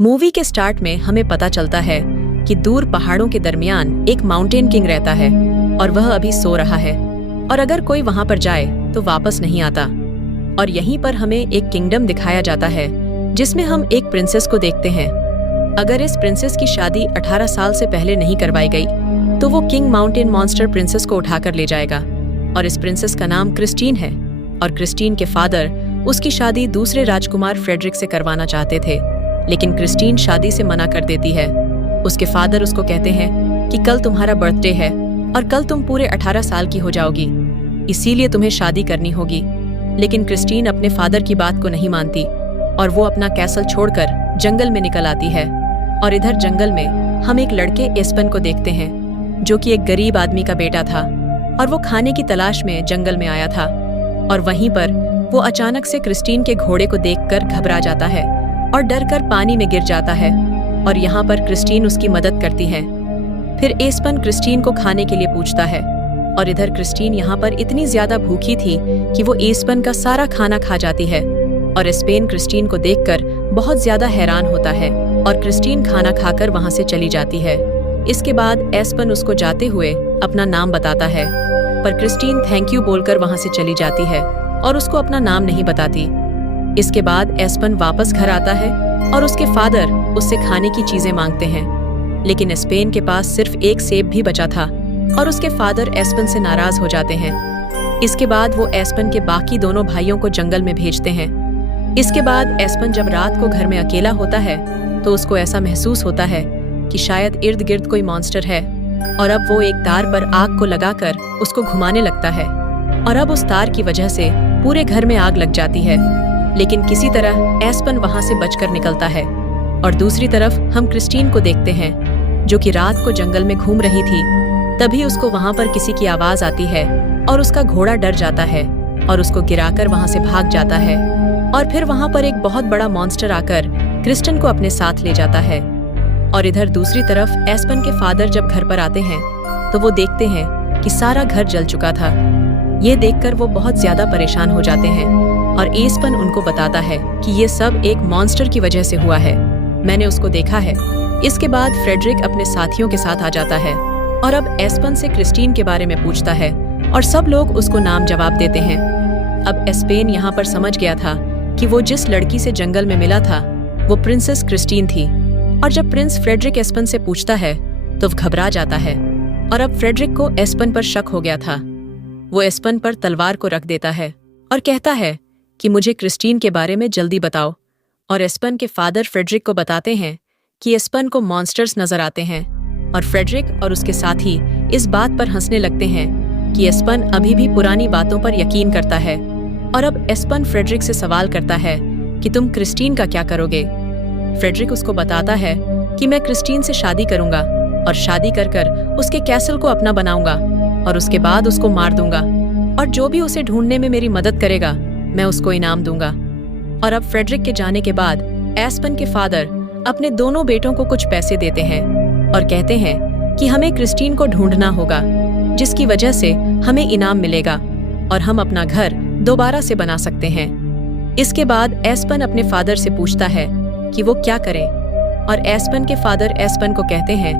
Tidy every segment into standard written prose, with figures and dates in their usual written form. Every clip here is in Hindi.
मूवी के स्टार्ट में हमें पता चलता है कि दूर पहाड़ों के दरमियान एक माउंटेन किंग रहता है और वह अभी सो रहा है और अगर कोई वहां पर जाए तो वापस नहीं आता। और यहीं पर हमें एक किंगडम दिखाया जाता है जिसमें हम एक प्रिंसेस को देखते हैं। अगर इस प्रिंसेस की शादी 18 साल से पहले नहीं करवाई गई तो वो किंग माउंटेन मॉन्स्टर प्रिंसेस को उठाकर ले जाएगा। और इस प्रिंसेस का नाम क्रिस्टीन है और क्रिस्टीन के फादर उसकी शादी दूसरे राजकुमार फ्रेडरिक से करवाना चाहते थे, लेकिन क्रिस्टीन शादी से मना कर देती है। उसके फादर उसको कहते हैं कि कल तुम्हारा बर्थडे है और कल तुम पूरे 18 साल की हो जाओगी, इसीलिए तुम्हें शादी करनी होगी। लेकिन क्रिस्टीन अपने फादर की बात को नहीं मानती और वो अपना कैसल छोड़कर जंगल में निकल आती है। और इधर जंगल में हम एक लड़के एस्पन को देखते हैं जो कि एक गरीब आदमी का बेटा था और वो खाने की तलाश में जंगल में आया था। और वहीं पर वो अचानक से क्रिस्टीन के घोड़े को देखकर घबरा जाता है और डरकर पानी में गिर जाता है। और यहाँ पर क्रिस्टीन उसकी मदद करती है। फिर एस्पन क्रिस्टीन को खाने के लिए पूछता है और इधर क्रिस्टीन यहाँ पर इतनी ज्यादा भूखी थी कि वो एस्पन का सारा खाना खा जाती है। और एस्पेन क्रिस्टीन को देखकर बहुत ज्यादा हैरान होता है और क्रिस्टीन खाना खाकर वहां से चली जाती है। इसके बाद एस्पन उसको जाते हुए अपना नाम बताता है, पर क्रिस्टीन थैंक यू बोलकर वहां से चली जाती है और उसको अपना नाम नहीं बताती। इसके बाद एस्पन वापस घर आता है और उसके फादर उससे खाने की चीजें मांगते हैं, लेकिन एस्पेन के पास सिर्फ एक सेब भी बचा था और उसके फादर एस्पन से नाराज हो जाते हैं। इसके बाद वो एस्पन के बाकी दोनों भाइयों को जंगल में भेजते हैं। इसके बाद एस्पन जब रात को घर में अकेला होता है तो उसको ऐसा महसूस होता है कि शायद इर्द गिर्द कोई मॉन्स्टर है। और अब वो एक तार पर आग को लगाकर उसको घुमाने लगता है और अब उस तार की वजह से पूरे घर में आग लग जाती है, लेकिन किसी तरह एस्पन वहां से बचकर निकलता है। और दूसरी तरफ हम क्रिस्टीन को देखते हैं जो कि रात को जंगल में घूम रही थी। तभी उसको वहां पर किसी की आवाज आती है और उसका घोड़ा डर जाता है और उसको गिराकर वहां से भाग जाता है। और फिर वहां पर एक बहुत बड़ा मॉन्स्टर आकर क्रिस्टन को अपने साथ ले जाता है। और इधर दूसरी तरफ एस्पन के फादर जब घर पर आते हैं तो वो देखते हैं कि सारा घर जल चुका था। ये देखकर वो बहुत ज्यादा परेशान हो जाते हैं और एस्पन उनको बताता है कि ये सब एक मॉन्स्टर की वजह से हुआ है, मैंने उसको देखा है। इसके बाद फ्रेडरिक अपने साथियों के साथ आ जाता है और अब एस्पन से क्रिस्टीन के बारे में पूछता है और सब लोग उसको नाम जवाब देते हैं। अब एस्पेन यहाँ पर समझ गया था कि वो जिस लड़की से जंगल में मिला था वो प्रिंसेस क्रिस्टीन थी। और जब प्रिंस फ्रेडरिक एस्पन से पूछता है तो वो घबरा जाता है और अब फ्रेडरिक को एस्पन पर शक हो गया था। वो एस्पन पर तलवार को रख देता है और कहता है कि मुझे क्रिस्टीन के बारे में जल्दी बताओ। और एस्पन के फादर फ्रेडरिक को बताते हैं कि एस्पन को मॉन्स्टर्स नजर आते हैं और फ्रेडरिक और उसके साथी इस बात पर हंसने लगते हैं कि एस्पन अभी भी पुरानी बातों पर यकीन करता है। और अब एस्पन फ्रेडरिक से सवाल करता है कि तुम क्रिस्टीन का क्या करोगे। फ्रेडरिक उसको बताता है कि मैं क्रिस्टीन से शादी करूंगा और शादी कर कर उसके कैसल को अपना बनाऊंगा और उसके बाद उसको मार दूंगा और जो भी उसे ढूंढने में मेरी मदद करेगा मैं उसको इनाम दूंगा। और अब फ्रेडरिक के जाने के बाद एस्पन के फादर अपने दोनों बेटों को कुछ पैसे देते हैं और कहते हैं कि हमें क्रिस्टीन को ढूंढना होगा जिसकी वजह से हमें इनाम मिलेगा और हम अपना घर दोबारा से बना सकते हैं। इसके बाद एस्पन अपने फादर से पूछता है कि वो क्या करें और एस्पन के फादर एस्पन को कहते हैं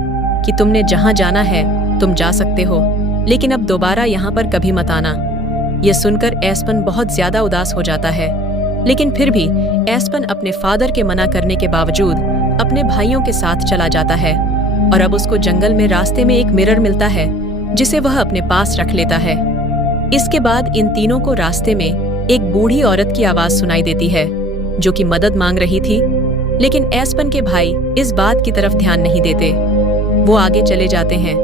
कि तुमने जहां जाना है तुम जा सकते हो, लेकिन अब दोबारा यहाँ पर कभी मत आना। ये सुनकर एस्पन बहुत ज्यादा उदास हो जाता है, लेकिन फिर भी एस्पन अपने फादर के मना करने के बावजूद अपने भाइयों के साथ चला जाता है। और अब उसको जंगल में रास्ते में एक मिरर मिलता है जिसे वह अपने पास रख लेता है। इसके बाद इन तीनों को रास्ते में एक बूढ़ी औरत की आवाज सुनाई देती है जो कि मदद मांग रही थी, लेकिन एस्पन के भाई इस बात की तरफ ध्यान नहीं देते। वो आगे चले जाते हैं,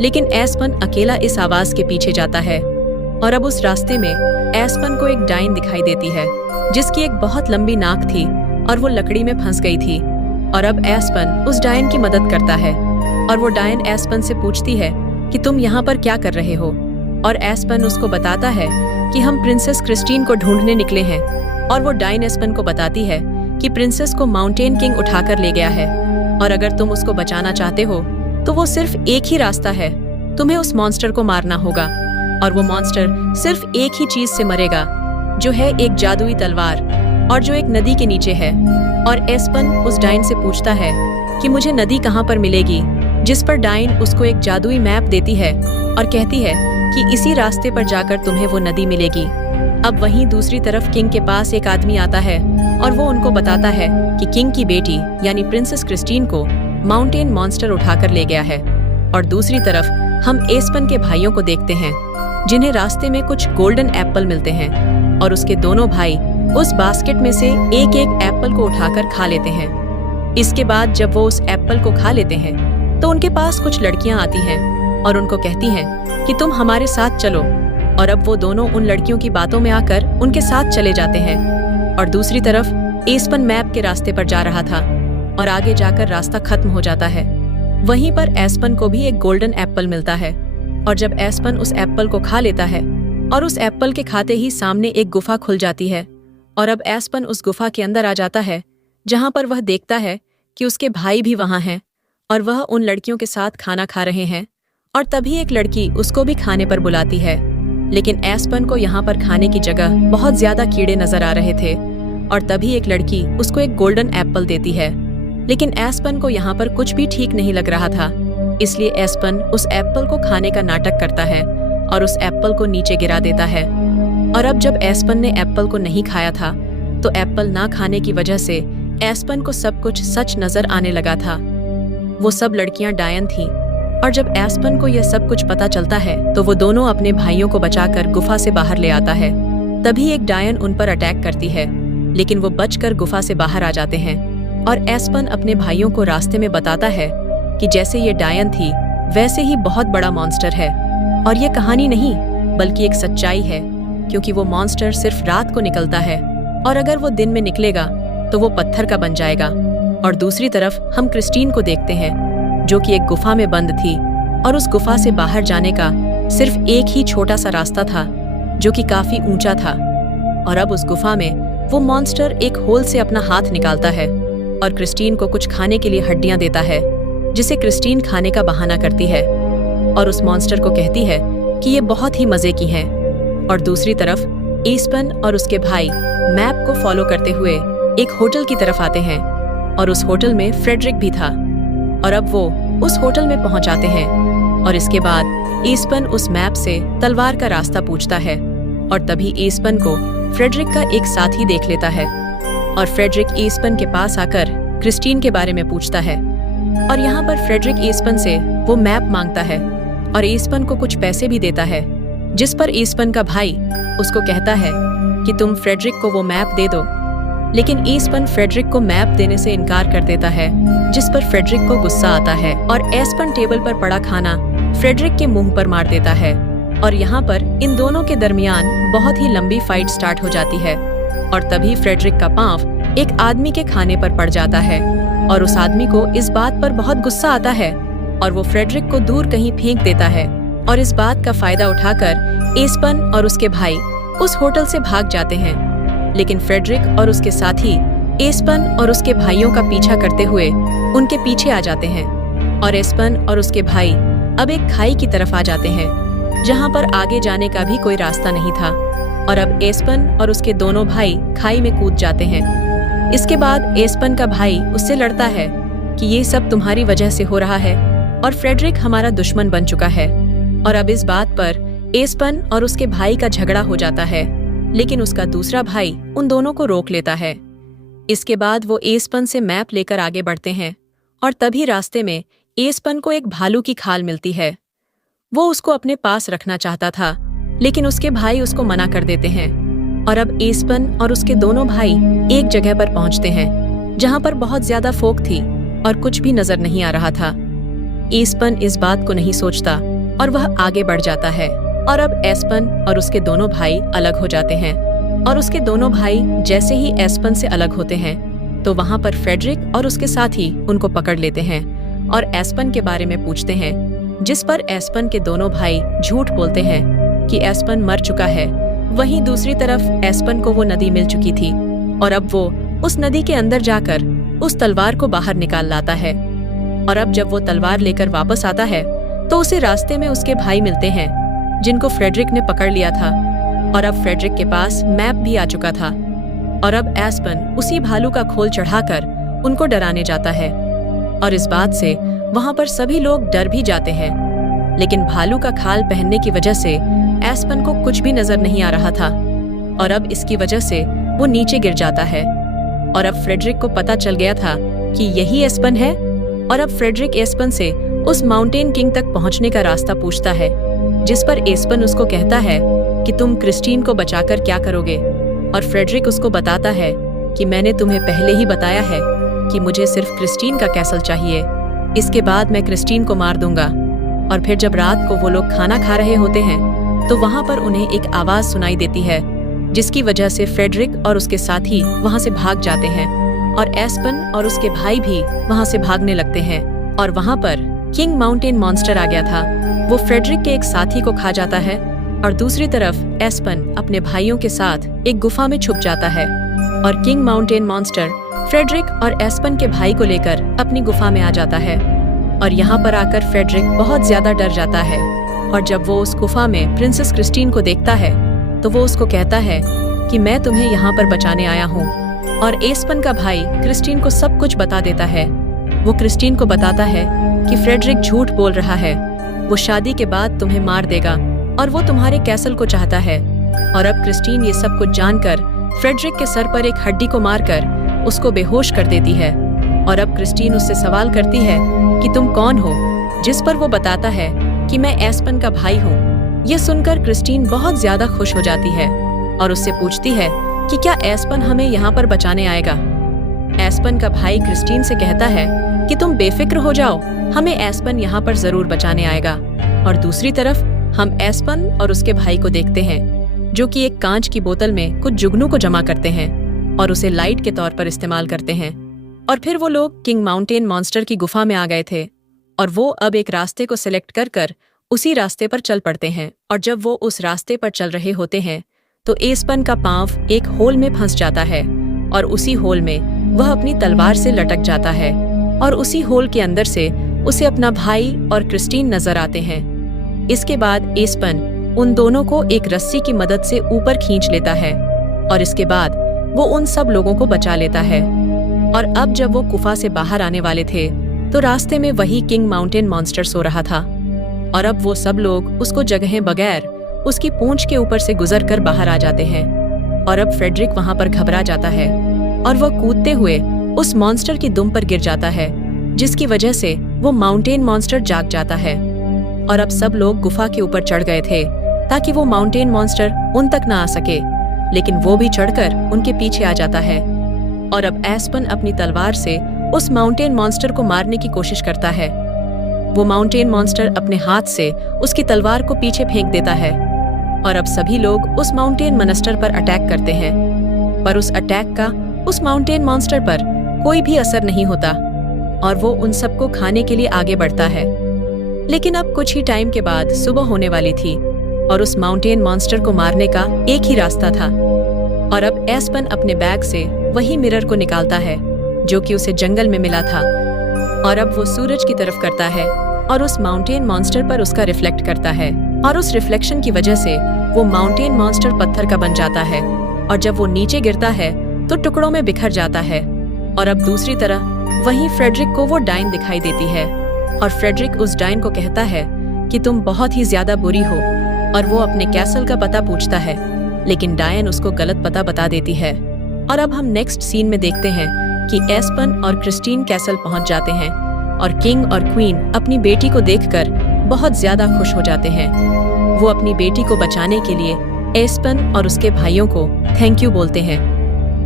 लेकिन एस्पन अकेला इस आवाज के पीछे जाता है। और अब उस रास्ते में एस्पन को एक डाइन दिखाई देती है जिसकी एक बहुत लंबी नाक थी और वो लकड़ी में फंस गई थी। और अब एस्पन उस डाइन की मदद करता है और वो डाइन एस्पन से पूछती है कि तुम यहाँ पर क्या कर रहे हो। और एस्पन उसको बताता है कि हम प्रिंसेस क्रिस्टीन को ढूंढने निकले हैं। और वो डाइन एस्पन को बताती है कि प्रिंसेस को माउंटेन किंग उठाकर ले गया है और अगर तुम उसको बचाना चाहते हो तो वो सिर्फ एक ही रास्ता है, तुम्हें उस मॉन्स्टर को मारना होगा। और वो मॉन्स्टर सिर्फ एक ही चीज से मरेगा जो है एक जादुई तलवार और जो एक नदी के नीचे है। और एस्पन उस डायन से पूछता है कि मुझे नदी कहाँ पर मिलेगी, जिस पर डायन उसको एक जादुई मैप देती है और कहती है कि इसी रास्ते पर जाकर तुम्हें वो नदी मिलेगी। अब वहीं दूसरी तरफ किंग के पास एक आदमी आता है और वो उनको बताता है कि किंग की बेटी यानी प्रिंसेस क्रिस्टीन को माउंटेन मॉन्स्टर उठाकर ले गया है। और दूसरी तरफ हम एस्पन के भाइयों को देखते हैं जिन्हें रास्ते में कुछ गोल्डन एप्पल मिलते हैं और उसके दोनों भाई उस बास्केट में से एक एक एप्पल को उठाकर खा लेते हैं। इसके बाद जब वो उस एप्पल को खा लेते हैं तो उनके पास कुछ लड़कियां आती हैं और उनको कहती हैं कि तुम हमारे साथ चलो। और अब वो दोनों उन लड़कियों की बातों में आकर उनके साथ चले जाते हैं। और दूसरी तरफ एस्पन मैप के रास्ते पर जा रहा था और आगे जाकर रास्ता खत्म हो जाता है। वहीं पर एस्पन को भी एक गोल्डन एप्पल मिलता है और जब एस्पन उस एप्पल को खा लेता है और उस एप्पल के खाते ही सामने एक गुफा खुल जाती है और अब एस्पन उस गुफा के अंदर आ जाता है जहां पर वह देखता है कि उसके भाई भी वहां हैं और वह उन लड़कियों के साथ खाना खा रहे हैं। और तभी एक लड़की उसको भी खाने पर बुलाती है, लेकिन एस्पन को यहाँ पर खाने की जगह बहुत ज्यादा कीड़े नजर आ रहे थे। और तभी एक लड़की उसको एक गोल्डन एप्पल देती है, लेकिन एस्पन को यहाँ पर कुछ भी ठीक नहीं लग रहा था, इसलिए एस्पन उस एप्पल को खाने का नाटक करता है और उस एप्पल को नीचे गिरा देता है। और अब जब एस्पन ने एप्पल को नहीं खाया था तो एप्पल ना खाने की वजह से एस्पन को सब कुछ सच नजर आने लगा था। वो सब लड़कियां डायन थीं और जब एस्पन को यह सब कुछ पता चलता है तो वो दोनों अपने भाइयों को बचाकर गुफा से बाहर ले आता है। तभी एक डायन उन पर अटैक करती है, लेकिन वो बचकर गुफा से बाहर आ जाते हैं। और एस्पन अपने भाइयों को रास्ते में बताता है कि जैसे ये डायन थी वैसे ही बहुत बड़ा मॉन्स्टर है और ये कहानी नहीं बल्कि एक सच्चाई है, क्योंकि वो मॉन्स्टर सिर्फ रात को निकलता है और अगर वो दिन में निकलेगा तो वो पत्थर का बन जाएगा। और दूसरी तरफ हम क्रिस्टीन को देखते हैं जो कि एक गुफा में बंद थी और उस गुफा से बाहर जाने का सिर्फ एक ही छोटा सा रास्ता था जो कि काफी ऊंचा था। और अब उस गुफा में वो मॉन्स्टर एक होल से अपना हाथ निकालता है और क्रिस्टीन को कुछ खाने के लिए हड्डियां देता है, जिसे क्रिस्टीन खाने का बहाना करती है और उस मॉन्स्टर को कहती है कि ये बहुत ही मजे की हैं। और दूसरी तरफ एस्पन और उसके भाई मैप को फॉलो करते हुए एक होटल की तरफ आते हैं और उस होटल में फ्रेडरिक भी था। और अब वो उस होटल में पहुंच जाते हैं और इसके बाद एस्पन उस मैप से तलवार का रास्ता पूछता है और तभी एस्पन को फ्रेडरिक का एक साथी देख लेता है और फ्रेडरिक एस्पन के पास आकर क्रिस्टीन के बारे में पूछता है। और यहाँ पर फ्रेडरिक एस्पन से वो मैप मांगता है और एस्पन को कुछ पैसे भी देता है, जिस पर एस्पन का भाई उसको कहता है कि तुम फ्रेडरिक को वो मैप दे दो। लेकिन एस्पन फ्रेडरिक को मैप देने से इनकार कर देता है, जिस पर फ्रेडरिक को गुस्सा आता है और एस्पन टेबल पर पड़ा खाना फ्रेडरिक के मुंह पर मार देता है। और यहाँ पर इन दोनों के दरमियान बहुत ही लंबी फाइट स्टार्ट हो जाती है और तभी फ्रेडरिक का पांव एक आदमी के खाने पर पड़ जाता है और उस आदमी को इस बात पर बहुत गुस्सा आता है और वो फ्रेडरिक को दूर कहीं फेंक देता है। और इस बात का फायदा उठाकर एस्पन और उसके भाई उस होटल से भाग जाते हैं, लेकिन फ्रेडरिक और उसके साथी एस्पन और उसके भाइयों का पीछा करते हुए उनके पीछे आ जाते हैं। और एस्पन और उसके भाई अब एक खाई की तरफ आ जाते हैं जहां पर आगे जाने का भी कोई रास्ता नहीं था। और अब एस्पन और उसके दोनों भाई खाई में कूद जाते हैं। इसके बाद एस्पन का भाई उससे लड़ता है कि ये सब तुम्हारी वजह से हो रहा है और फ्रेडरिक हमारा दुश्मन बन चुका है। और अब इस बात पर एस्पन और उसके भाई का झगड़ा हो जाता है, लेकिन उसका दूसरा भाई उन दोनों को रोक लेता है। इसके बाद वो एस्पन से मैप लेकर आगे बढ़ते हैं और तभी रास्ते में एस्पन को एक भालू की खाल मिलती है। वो उसको अपने पास रखना चाहता था, लेकिन उसके भाई उसको मना कर देते हैं। और अब एस्पन और उसके दोनों भाई एक जगह पर पहुंचते हैं जहां पर बहुत ज्यादा फोक थी और कुछ भी नजर नहीं आ रहा था। एस्पन इस बात को नहीं सोचता और वह आगे बढ़ जाता है। और अब एस्पन और उसके दोनों भाई अलग हो जाते हैं और उसके दोनों भाई जैसे ही एस्पन से अलग होते हैं तो वहां पर फ्रेडरिक और उसके साथी उनको पकड़ लेते हैं और एस्पन के बारे में पूछते हैं, जिस पर एस्पन के दोनों भाई झूठ बोलते हैं कि एस्पन मर चुका है। वहीं दूसरी तरफ एस्पन को वो नदी मिल चुकी थी और अब वो उस नदी के अंदर जाकर उस तलवार को बाहर निकाल लाता है। और अब जब वो तलवार लेकर वापस आता है तो उसे रास्ते में उसके भाई मिलते हैं जिनको फ्रेडरिक ने पकड़ लिया था। और अब फ्रेडरिक के पास मैप भी आ चुका था। और अब एस्पन उसी भालू का खोल चढ़ाकर उनको डराने जाता है और इस बात से वहां पर सभी लोग डर भी जाते हैं। लेकिन भालू का खाल पहनने की वजह से एस्पन को कुछ भी नजर नहीं आ रहा था और अब इसकी वजह से वो नीचे गिर जाता है। और अब फ्रेडरिक को पता चल गया था कि यही एस्पन है और अब फ्रेडरिक एस्पन से उस माउंटेन किंग तक पहुंचने का रास्ता पूछता है, जिस पर एस्पन उसको कहता है कि तुम क्रिस्टीन को बचाकर क्या करोगे। और फ्रेडरिक उसको बताता है कि मैंने तुम्हें पहले ही बताया है कि मुझे सिर्फ क्रिस्टीन का कैसल चाहिए, इसके बाद मैं क्रिस्टीन को मार दूंगा। और फिर जब रात को वो लोग खाना खा रहे होते हैं तो वहां पर उन्हें एक आवाज सुनाई देती है, जिसकी वजह से फ्रेडरिक और उसके साथी वहां से भाग जाते हैं और एस्पन और उसके भाई भी वहां से भागने लगते हैं। और वहां पर किंग माउंटेन मॉन्स्टर आ गया था। वो फ्रेडरिक के एक साथी को खा जाता है और दूसरी तरफ एस्पन अपने भाइयों के साथ एक गुफा में छुप जाता है और किंग माउंटेन मॉन्स्टर फ्रेडरिक और एस्पन के भाई को लेकर अपनी गुफा में आ जाता है। और यहाँ पर आकर फ्रेडरिक बहुत ज्यादा डर जाता है और जब वो उस गुफा में प्रिंसेस क्रिस्टीन को देखता है तो वो उसको कहता है कि मैं तुम्हें यहाँ पर बचाने आया हूँ। और एस्पन का भाई क्रिस्टीन को सब कुछ बता देता है। वो क्रिस्टीन को बताता है कि फ्रेडरिक झूठ बोल रहा है, वो शादी के बाद तुम्हें मार देगा और वो तुम्हारे कैसल को चाहता है। और अब क्रिस्टीन ये सब कुछ जानकर फ्रेडरिक के सर पर एक हड्डी को मारकर उसको बेहोश कर देती है। और अब क्रिस्टीन उससे सवाल करती है कि तुम कौन हो, जिस पर वो बताता है कि मैं एस्पन का भाई हूँ। ये सुनकर क्रिस्टीन बहुत ज्यादा खुश हो जाती है और उससे पूछती है कि क्या एस्पन हमें यहाँ पर बचाने आएगा। एस्पन का भाई क्रिस्टीन से कहता है कि तुम बेफिक्र हो जाओ, हमें एस्पन यहाँ पर जरूर बचाने आएगा। और दूसरी तरफ हम एस्पन और उसके भाई को देखते हैं, जो कि एक कांच की बोतल में कुछ जुगनू को जमा करते हैं और उसे लाइट के तौर पर इस्तेमाल करते हैं। और फिर वो लोग किंग माउंटेन मॉन्स्टर की गुफा में आ गए थे और वो अब एक रास्ते को सिलेक्ट कर उसी रास्ते पर चल पड़ते हैं। और जब वो उस रास्ते पर चल रहे होते हैं तो एस्पन का पांव एक होल में फंस जाता है और उसी होल में वह अपनी तलवार से लटक जाता है और उसी होल के अंदर से उसे अपना भाई और क्रिस्टीन नजर आते हैं। इसके बाद एस्पन उन दोनों को एक रस्सी की मदद से ऊपर खींच लेता है और इसके बाद वो उन सब लोगों को बचा लेता है। और अब जब वो गुफा से बाहर आने वाले थे तो रास्ते में वही किंग माउंटेन मॉन्स्टर सो रहा था और अब वो सब लोग उसको जगहे बगैर उसकी पूंछ के ऊपर से गुजर कर बाहर आ जाते हैं। और अब फ्रेडरिक वहां पर घबरा जाता है और वह कूदते हुए उस मॉन्स्टर की दुम पर गिर जाता है, जिसकी वजह से वो माउंटेन मॉन्स्टर जाग जाता है। और अब सब लोग गुफा के ऊपर चढ़ गए थे ताकि वो माउंटेन मॉन्स्टर उन तक ना आ सके, लेकिन वो भी चढ़कर उनके पीछे आ जाता है। और अब एस्पन अपनी तलवार से उस माउंटेन मॉन्स्टर को मारने की कोशिश करता है। वो माउंटेन मॉन्स्टर अपने हाथ से उसकी तलवार को पीछे फेंक देता है और अब सभी लोग उस माउंटेन मॉन्स्टर पर अटैक करते हैं, पर उस अटैक का उस माउंटेन मॉन्स्टर पर कोई भी असर नहीं होता और वो उन सबको खाने के लिए आगे बढ़ता है। लेकिन अब कुछ ही टाइम के बाद सुबह होने वाली थी और उस माउंटेन मॉन्स्टर को मारने का एक ही रास्ता था। और अब एस्पन अपने बैग से वही मिरर को निकालता है जो कि उसे जंगल में मिला था और अब वो सूरज की तरफ करता है और उस माउंटेन मॉन्स्टर पर उसका रिफ्लेक्ट करता है और उस रिफ्लेक्शन की वजह से वो माउंटेन मॉन्स्टर पत्थर का बन जाता है और जब वो नीचे गिरता है तो टुकड़ों में बिखर जाता है। और अब दूसरी तरह वहीं फ्रेडरिक को वो डाइन दिखाई देती है और फ्रेडरिक उस डाइन को कहता है कि तुम बहुत ही ज्यादा बुरी हो और वो अपने कैसल का पता पूछता है, लेकिन डायन उसको गलत पता बता देती है। और अब हम नेक्स्ट सीन में देखते हैं कि एस्पन और क्रिस्टीन कैसल पहुंच जाते हैं और किंग और क्वीन अपनी बेटी को देखकर बहुत ज्यादा खुश हो जाते हैं। वो अपनी बेटी को बचाने के लिए एस्पन और उसके भाइयों को थैंक यू बोलते हैं।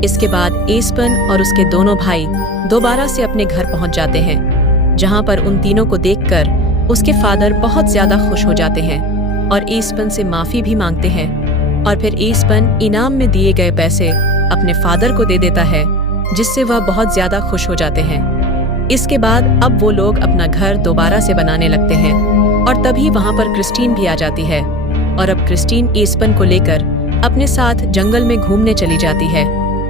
इसके बाद एस्पन और उसके दोनों भाई दोबारा से अपने घर पहुंच जाते हैं, जहां पर उन तीनों को देखकर उसके फादर बहुत ज्यादा खुश हो जाते हैं और एस्पन से माफी भी मांगते हैं। और फिर एस्पन इनाम में दिए गए पैसे अपने फादर को दे देता है, जिससे वह बहुत ज्यादा खुश हो जाते हैं। इसके बाद अब वो लोग अपना घर दोबारा से बनाने लगते हैं और तभी वहां पर क्रिस्टीन भी आ जाती है और अब क्रिस्टीन एस्पन को लेकर अपने साथ जंगल में घूमने चली जाती है।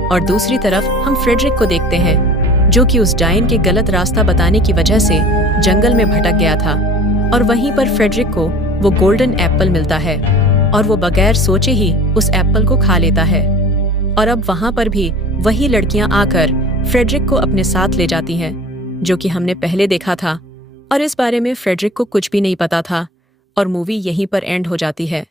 और दूसरी तरफ हम फ्रेडरिक को देखते हैं, जो कि उस डायन के गलत रास्ता बताने की वजह से जंगल में भटक गया था और वहीं पर फ्रेडरिक को वो गोल्डन एप्पल मिलता है और वो बगैर सोचे ही उस एप्पल को खा लेता है। और अब वहां पर भी वही लड़कियां आकर फ्रेडरिक को अपने साथ ले जाती हैं, जो कि हमने पहले देखा था, और इस बारे में फ्रेडरिक को कुछ भी नहीं पता था और मूवी यहीं पर एंड हो जाती है।